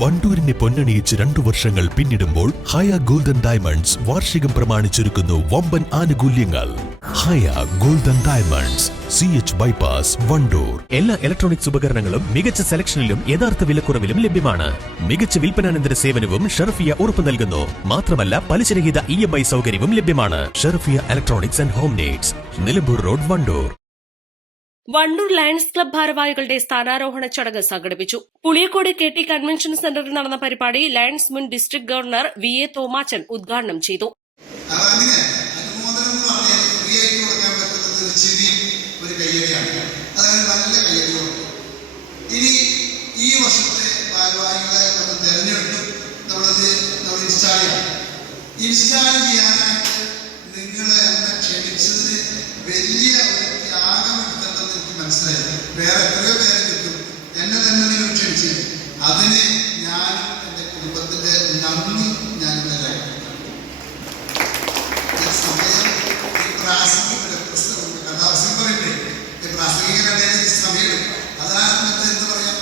വണ്ടൂരിനെ പൊന്നണിയിച്ച് 2 വർഷങ്ങൾ പിന്നിടുമ്പോൾ ഹയ golden diamonds വാർഷികം പ്രമാണിച്ചൊരുക്കുന്നു വമ്പൻ ആനുകൂല്യങ്ങൾ. Haya golden diamonds, CH bypass, Wandoor. എല്ലാ ഇലക്ട്രോണിക്സ് ഉപകരണങ്ങളും മികച്ച സെലക്ഷനിലും യഥാർത്ഥ വിലക്കുറവിലും ലഭ്യമാണ്. മികച്ച വിൽപ്പനാനന്തര സേവനവും ഷർഫിയ ഉറപ്പു നൽകുന്നു. മാത്രമല്ല പലിശരഹിത EMI സൗകര്യവും ലഭ്യമാണ്. Sharfiya electronics and home needs, Nilambur road, Wandoor. Wandoor lions club ഭാരവാഹികളുടെ സ്ഥാനാരോഹണ ചടങ്ങ് സംഘടിപ്പിച്ചു. പുളിയക്കോട് KT കൺവെൻഷൻ സെന്ററിൽ നടന്ന പരിപാടി ലയൺസ് മുൻ ഡിസ്ട്രിക്ട് ഗവർണർ VA തോമാച്ചൻ ഉദ്ഘാടനം ചെയ്തു. ഇനി ഈ വർഷത്തെ ഭാരവാഹികളെ നമ്മൾ തെരഞ്ഞെടുത്തു. നമ്മൾ ഇൻസ്റ്റാൾ ചെയ്യാനായിട്ട് നിങ്ങളെ എന്നെ ക്ഷണിച്ചതിന് വലിയ ഒരു ത്യാഗം എടുത്തിട്ടുണ്ടെന്ന് എനിക്ക് മനസ്സിലായി. വേറെ എത്രയോ പേരെ കിട്ടും, എന്നെ തന്നെ നിങ്ങൾ ക്ഷണിച്ചു. അതിന് ഞാനും എൻ്റെ കുടുംബത്തിന്റെ നന്ദി ഞാൻ സമയം ഈ പ്രാസംഗികരുടെ സമയം അതായത് എന്താ പറയാ,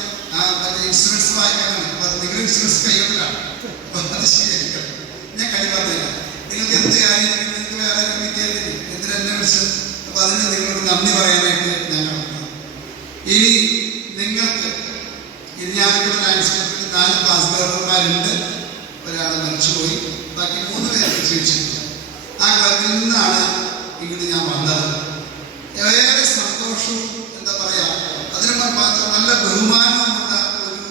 മറ്റേ ഇൻഷുറൻസ് വായിക്കാനാണ്. നിങ്ങൾ ഇൻഷുറൻസ് കൈകൊണ്ടിലാണ്. അത് ശരിയായിരിക്കണം. ഞാൻ കഴി പറഞ്ഞില്ല. നിങ്ങൾക്ക് എന്ത് കാര്യം നിങ്ങൾക്ക് വേറെ കമ്മിറ്റിയായിരുന്നു എന്തിനെന്നെ വിളിച്ചത്. അപ്പൊ അതിന് നിങ്ങളോട് നന്ദി പറയാനായിട്ട് ഞാൻ നടക്കുന്നത്. ഇനി നിങ്ങൾക്ക് ഇരിഞ്ഞാലക്കുട ലയൺസ് ക്ലബ്ബിൽ 4 പാസ് ബെയർമാരുണ്ട്. ഒരാൾ മരിച്ചുപോയി, ബാക്കി 3 പേർക്ക് ജീവിച്ചിട്ടില്ല. ആ ക്ലബിൽ നിന്നാണ് ഇങ്ങോട്ട് ഞാൻ വന്നത്. ഏറെ സന്തോഷവും എന്താ പറയാ, അതിന് മാത്രം നല്ല ബഹുമാനമുള്ള ഒരു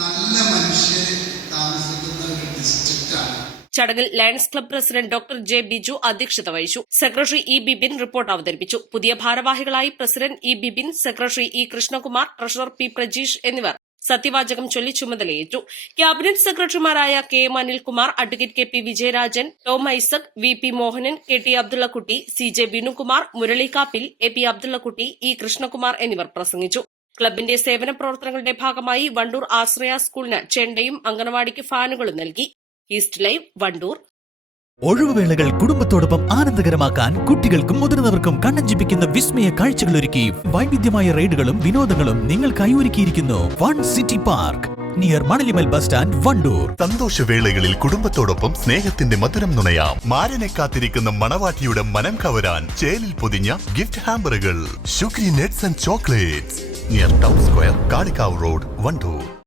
നല്ല മനുഷ്യന് താമസിക്കുന്ന ഒരു ഡിസ്ട്രിക്റ്റാണ്. ചടങ്ങിൽ lions club president doctor J. Biju അധ്യക്ഷത വഹിച്ചു. Secretary E. ബിബിൻ റിപ്പോർട്ട് അവതരിപ്പിച്ചു. പുതിയ ഭാരവാഹികളായി president E. Bibin, secretary E. Krishnakumar, treasurer P. Prajeesh എന്നിവർ സത്യവാചകം ചൊല്ലി ചുമതലയേറ്റു. ക്യാബിനറ്റ് സെക്രട്ടറിമാരായ KM Anilkumar, advocate KP Vijayarajan, Tom Isaac, VP Mohanan, KT Abdullakutty, CJ Binukumar, Muralikkappil, AP Abdullakutty, E. Krishnakumar എന്നിവർ പ്രസംഗിച്ചു. ക്ലബിന്റെ സേവന പ്രവർത്തനങ്ങളുടെ ഭാഗമായി വണ്ടൂർ ആശ്രയ സ്കൂളിന് ചെണ്ടയും അംഗനവാടിക്ക് ഫാനുകളും നൽകി. East live, Wandoor. ഒഴിവുവേളകൾ കുടുംബത്തോടൊപ്പം ആനന്ദകരമാക്കാൻ കുട്ടികൾക്കും മുതിർന്നവർക്കും കണ്ണഞ്ചിപ്പിക്കുന്ന വിസ്മയ കാഴ്ചകളൊരുക്കി വൈവിധ്യമായ റൈഡുകളും വിനോദങ്ങളും നിങ്ങൾക്കായി ഒരുക്കിയിരിക്കുന്നു one city park near Manalimal bus stand, Wandoor. സന്തോഷവേളകളിൽ കുടുംബത്തോടൊപ്പം സ്നേഹത്തിന്റെ മധുരം നുണയാം. മാരനെ കാത്തിരിക്കുന്ന മണവാട്ടിയുടെ മനം കവരാൻ ചേലിൽ പൊതിഞ്ഞ ഗിഫ്റ്റ് ഹാമ്പറുകൾ. Shukri nuts and chocolates, near town square, Kalikavu road, Wandoor.